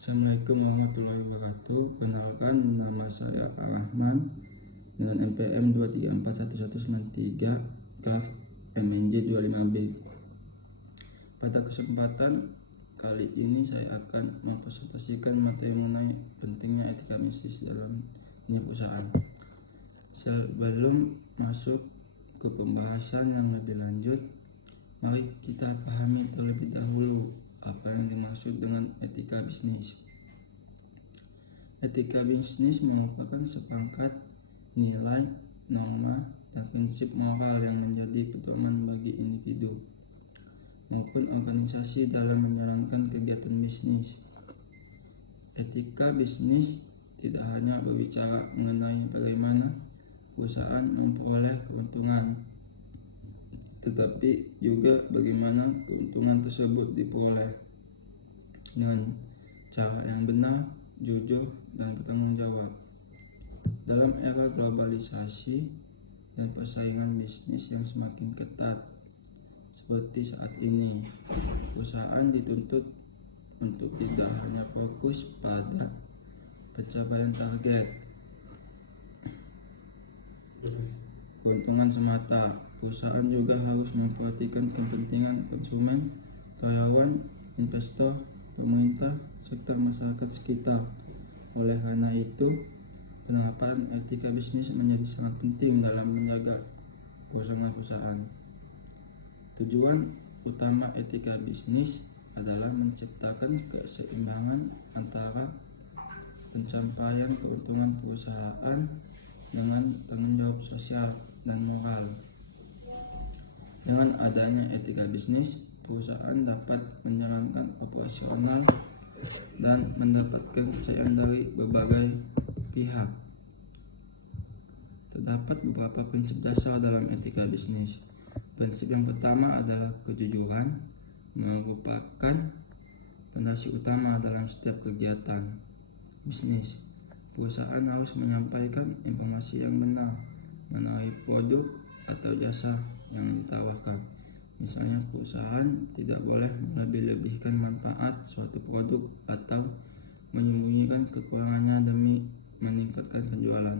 Assalamualaikum warahmatullahi wabarakatuh. Kenalkan, nama saya Rahman dengan NPM 2341193 kelas MNJ 25B. Pada kesempatan kali ini saya akan mempresentasikan materi mengenai pentingnya etika bisnis dalam dunia perusahaan. Sebelum masuk ke pembahasan yang lebih lanjut, mari kita pahami terlebih dahulu apa yang dimaksud dengan etika bisnis. Etika bisnis merupakan seperangkat nilai, norma, dan prinsip moral yang menjadi pedoman bagi individu maupun organisasi dalam menjalankan kegiatan bisnis. Etika bisnis tidak hanya berbicara mengenai bagaimana perusahaan memperoleh keuntungan, tetapi juga bagaimana keuntungan tersebut diperoleh dengan cara yang benar, jujur, dan bertanggung jawab. Dalam era globalisasi dan persaingan bisnis yang semakin ketat seperti saat ini, perusahaan dituntut untuk tidak hanya fokus pada pencapaian target keuntungan semata. Perusahaan juga harus memperhatikan kepentingan konsumen, karyawan, investor, pemerintah, serta masyarakat sekitar. Oleh karena itu, penerapan etika bisnis menjadi sangat penting dalam menjaga perusahaan. Tujuan utama etika bisnis adalah menciptakan keseimbangan antara pencapaian keuntungan perusahaan dengan tanggung jawab sosial dan moral. Dengan adanya etika bisnis, perusahaan dapat menjalankan operasional dan mendapatkan kepercayaan dari berbagai pihak. Terdapat beberapa prinsip dasar dalam etika bisnis. Prinsip yang pertama adalah kejujuran, merupakan fondasi utama dalam setiap kegiatan bisnis. Perusahaan harus menyampaikan informasi yang benar mengenai produk atau jasa yang ditawarkan. Misalnya, perusahaan tidak boleh melebih-lebihkan manfaat suatu produk atau menyembunyikan kekurangannya demi meningkatkan penjualan.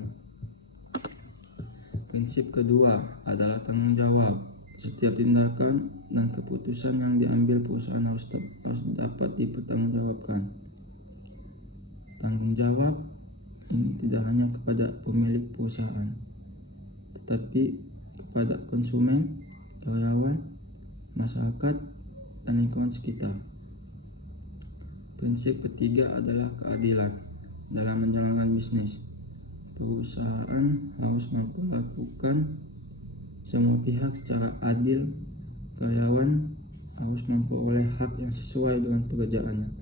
Prinsip kedua adalah tanggung jawab. Setiap tindakan dan keputusan yang diambil perusahaan harus dapat dipertanggungjawabkan. Tanggung jawab ini tidak hanya kepada pemilik perusahaan, tetapi kepada konsumen, karyawan, masyarakat, dan lingkungan sekitar. Prinsip ketiga adalah keadilan dalam menjalankan bisnis. Perusahaan harus memperlakukan semua pihak secara adil. Karyawan harus memperoleh hak yang sesuai dengan pekerjaannya.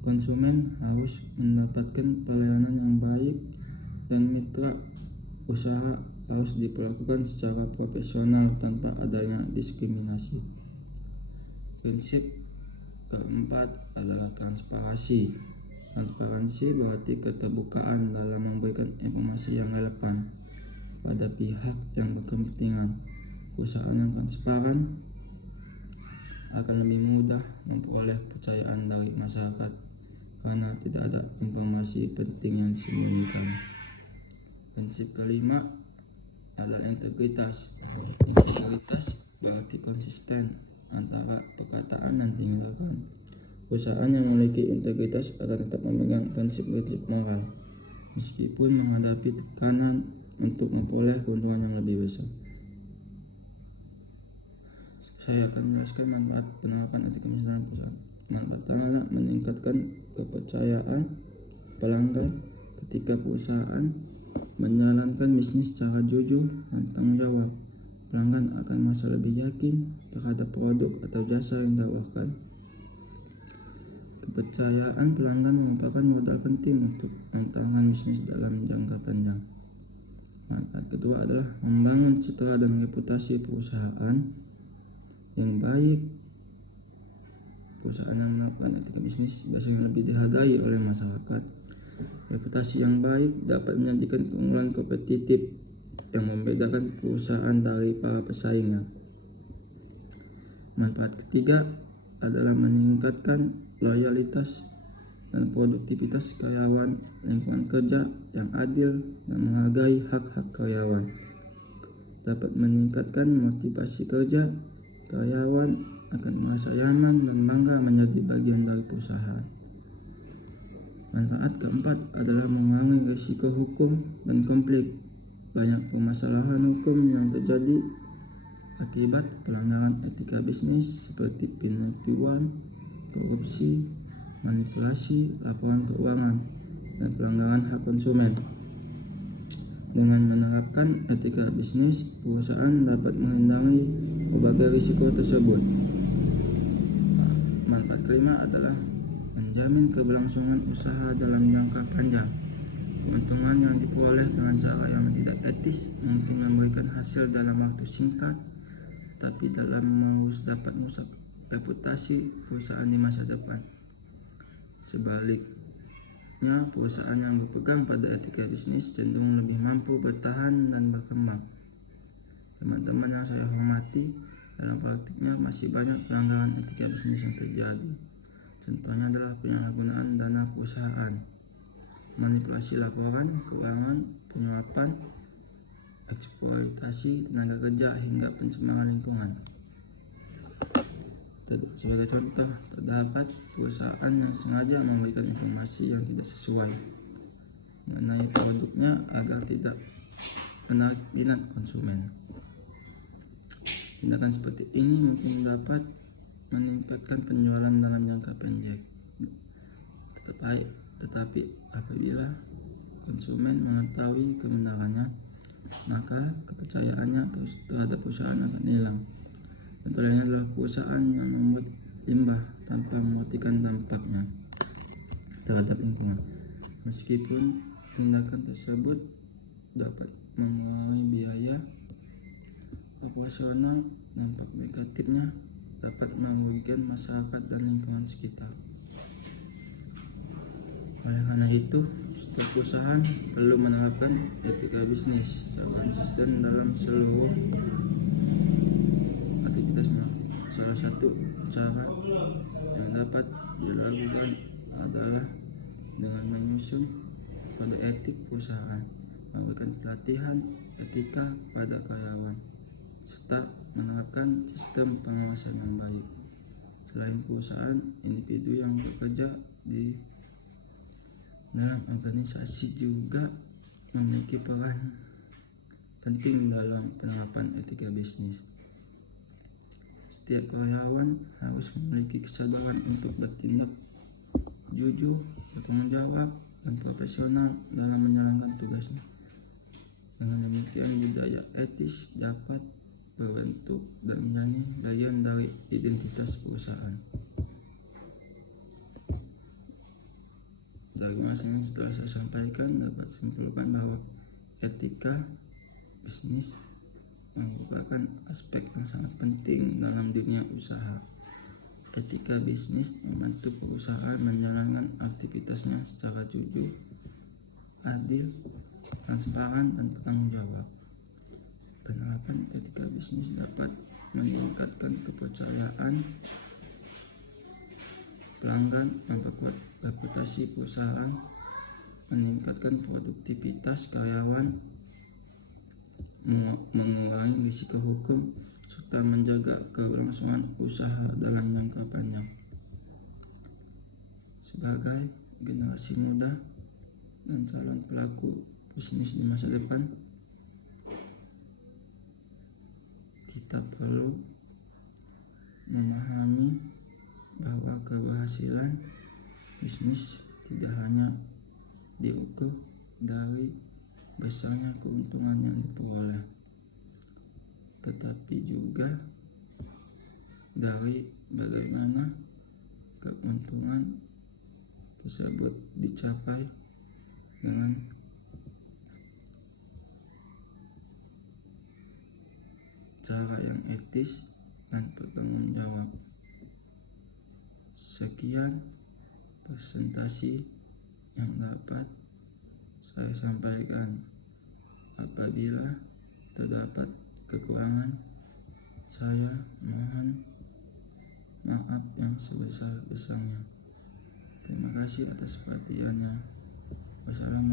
Konsumen harus mendapatkan pelayanan yang baik, dan mitra usaha harus diperlakukan secara profesional tanpa adanya diskriminasi. Prinsip keempat adalah transparansi. Transparansi berarti keterbukaan dalam memberikan informasi yang relevan pada pihak yang berkepentingan. Perusahaan yang transparan akan lebih mudah memperoleh kepercayaan dari masyarakat karena tidak ada informasi penting yang disembunyikan. Prinsip kelima adalah integritas. Integritas berarti konsisten antara perkataan dan tindakan. Perusahaan yang memiliki integritas akan tetap memegang prinsip-prinsip moral meskipun menghadapi tekanan untuk memperoleh keuntungan yang lebih besar. Saya akan menjelaskan manfaat penerapan etika bisnis dalam perusahaan. Manfaat pertama, meningkatkan kepercayaan pelanggan. Ketika perusahaan menjalankan bisnis secara jujur dan tanggung jawab, pelanggan akan merasa lebih yakin terhadap produk atau jasa yang ditawarkan. Kepercayaan pelanggan merupakan modal penting untuk mempertahankan bisnis dalam jangka panjang. Manfaat kedua adalah membangun citra dan reputasi perusahaan yang baik. Perusahaan yang melakukan etika bisnis biasanya lebih dihargai oleh masyarakat. Reputasi yang baik dapat menjadikan keunggulan kompetitif yang membedakan perusahaan dari para pesaingnya. Manfaat ketiga adalah meningkatkan loyalitas dan produktivitas karyawan, lingkungan kerja yang adil dan menghargai hak-hak karyawan, dapat meningkatkan motivasi kerja. Karyawan akan merasa nyaman dan bangga menjadi bagian dari perusahaan. Manfaat keempat adalah mengurangi risiko hukum dan konflik. Banyak permasalahan hukum yang terjadi akibat pelanggaran etika bisnis seperti penipuan, korupsi, manipulasi laporan keuangan, dan pelanggaran hak konsumen. Dengan menerapkan etika bisnis, perusahaan dapat menghindari berbagai risiko tersebut. Manfaat kelima adalah menjamin keberlangsungan usaha dalam jangka panjang. Keuntungan yang diperoleh dengan cara yang tidak etis mungkin memberikan hasil dalam waktu singkat, tapi dapat merusak reputasi perusahaan di masa depan. Sebaliknya, perusahaan yang berpegang pada etika bisnis cenderung lebih mampu bertahan dan berkembang. Teman-teman yang saya hormati, dalam praktiknya masih banyak pelanggaran etika bisnis yang terjadi. Contohnya adalah penyalahgunaan dana perusahaan, manipulasi laporan keuangan, penyuapan, eksploitasi tenaga kerja, hingga pencemaran lingkungan. Sebagai contoh, terdapat perusahaan yang sengaja memberikan informasi yang tidak sesuai mengenai produknya agar tidak menarik minat konsumen. Tindakan seperti ini mungkin dapat meningkatkan penjualan dalam jangka pendek. Tetapi apabila konsumen mengetahui kebenarannya, maka kepercayaannya terhadap perusahaan akan hilang. Contoh lainnya adalah perusahaan yang membuat limbah tanpa memperhatikan dampaknya terhadap lingkungan. Meskipun tindakan tersebut dapat mengurangi biaya operasional, dampak negatifnya dapat merugikan masyarakat dan lingkungan sekitar. Oleh karena itu, setiap perusahaan perlu menerapkan etika bisnis secara konsisten dalam seluruh aktivitasnya. Salah satu cara yang dapat dilakukan adalah dengan menyusun kode etik perusahaan, memberikan pelatihan etika pada karyawan, serta menerapkan sistem pengawasan yang baik. Selain perusahaan, individu yang bekerja di dalam organisasi juga memiliki peran penting dalam penerapan etika bisnis. Setiap karyawan harus memiliki kesadaran untuk bertindak jujur, bertanggung jawab, dan profesional dalam menjalankan tugasnya. Dengan demikian, budaya etis dapat berbentuk dan menjadi bagian dari identitas perusahaan. Dari masing setelah saya sampaikan, dapat simpulkan bahwa etika bisnis merupakan aspek yang sangat penting dalam dunia usaha. Etika bisnis membantu perusahaan menjalankan aktivitasnya secara jujur, adil, transparan, dan bertanggung jawab. Penerapan etika bisnis dapat meningkatkan kepercayaan pelanggan, memperkuat reputasi perusahaan, meningkatkan produktivitas karyawan, mengurangi risiko hukum, serta menjaga keberlangsungan usaha dalam jangka panjang. Sebagai generasi muda dan calon pelaku bisnis di masa depan, kita perlu memahami bahwa keberhasilan bisnis tidak hanya diukur dari besarnya keuntungan yang diperoleh, tetapi juga dari bagaimana keuntungan tersebut dicapai dengan cara yang etis dan bertanggung jawab. Sekian presentasi yang dapat saya sampaikan. Apabila terdapat kekurangan, saya mohon maaf yang sebesar-besarnya. Terima kasih atas perhatiannya. Wassalamualaikum.